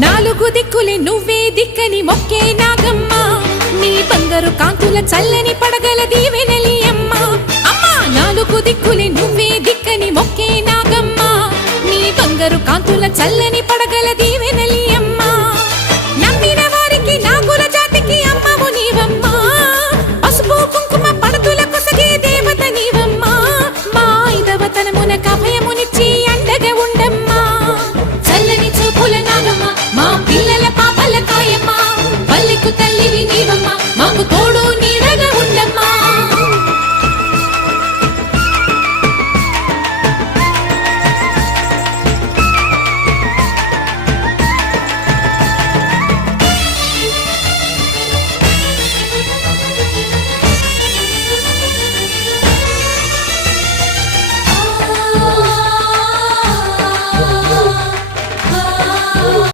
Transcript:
నాలుగు దిక్కులే నువ్వే దిక్కని మొక్కే నాగమ్మ నీ బంగారు కాంతుల చల్లని పడగల దీవెనలి అమ్మ అమ్మా నాలుగు దిక్కులే నువ్వే దిక్కని మొక్కే నాగమ్మ నీ బంగారు కాంతుల చల్లని పడగల దీవెన